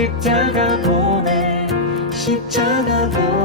십자가 보내 십자가 보내.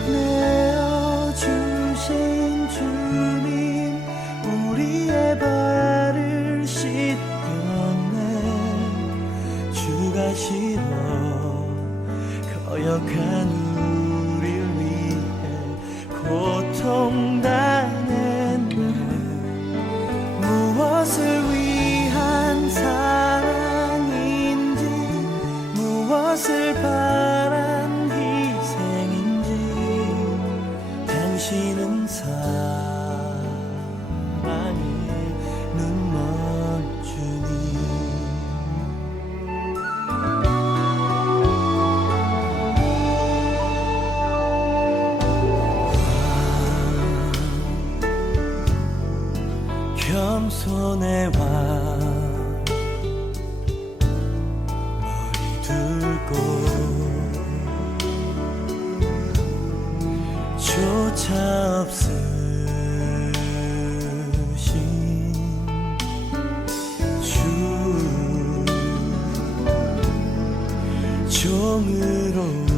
darkness. 겸손해와. 머리 둘고 조차 없으신 주. 종으로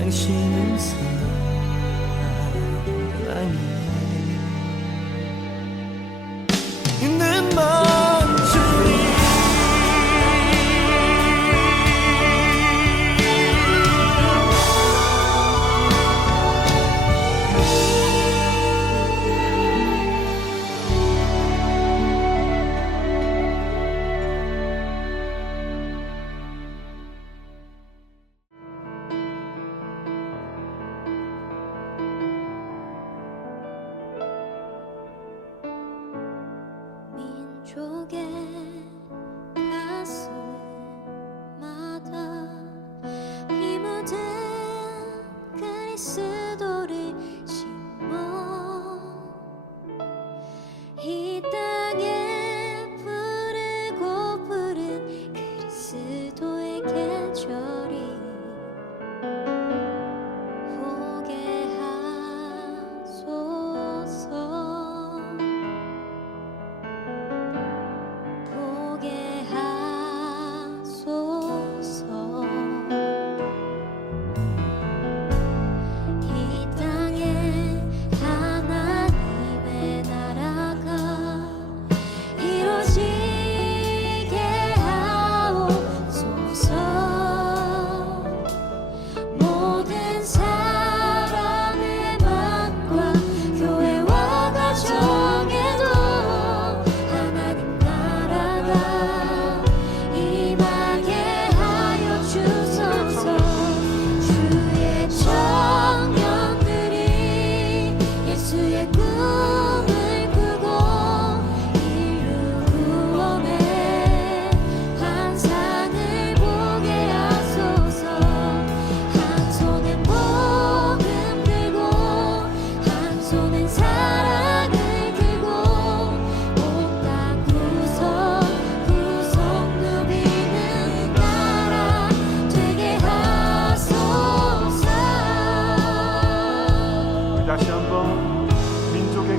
感谢你曾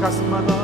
dejas.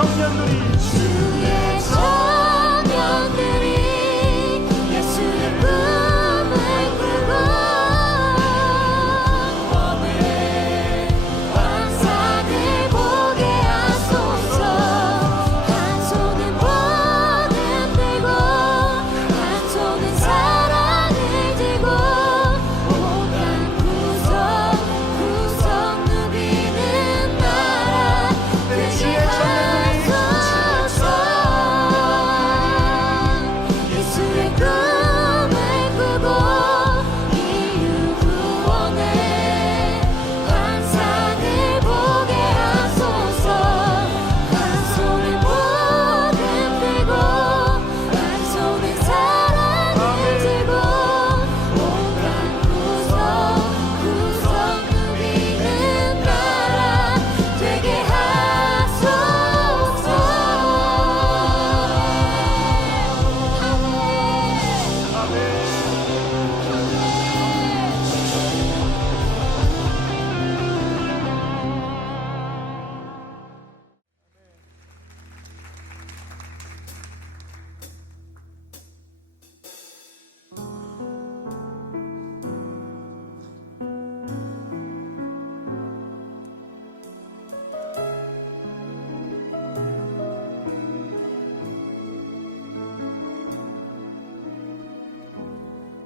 São de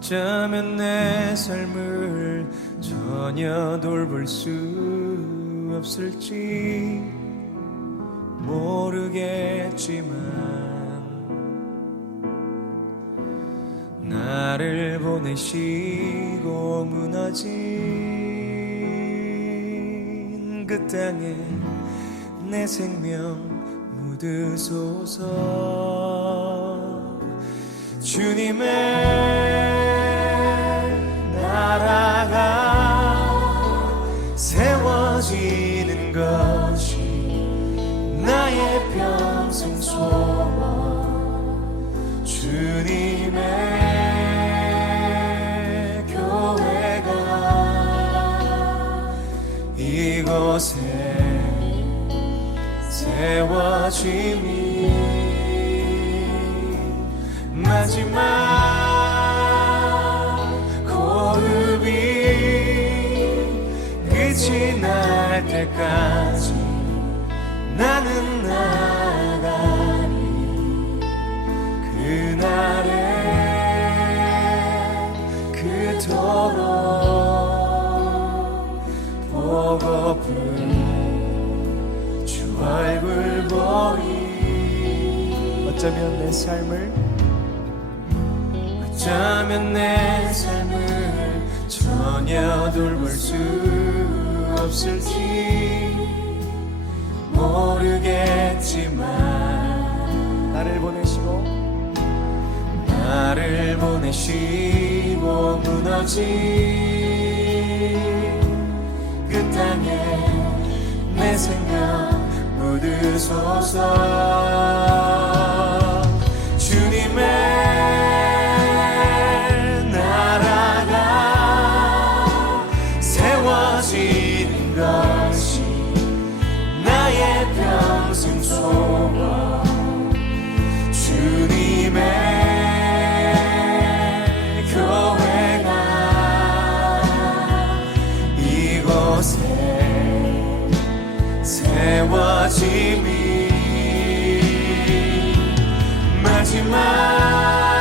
어쩌면 내 삶을 전혀 돌볼 수 없을지 모르겠지만 나를 보내시고 무너진 그 땅에 내 생명 묻으소서. 주님의 곳에 세워짐이 마지막 고흡이 끝이 날 때까지 나는 나가리. 그날 어쩌면 내 삶을? 어쩌면 내 삶을 전혀 돌볼 수 없을지 모르겠지만 나를 보내시고 나를 보내시고 무너진 그 땅에 내 생명 묻으소서 평생 소원 주님의 교회가 이곳에 세워짐이 마지막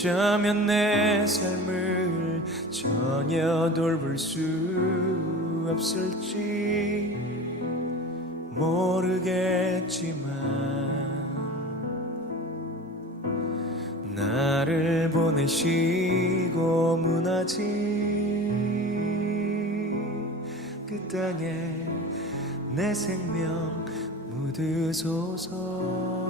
어쩌면 내 삶을 전혀 돌볼 수 없을지 모르겠지만 나를 보내시고 무너진 그 땅에 내 생명 묻으소서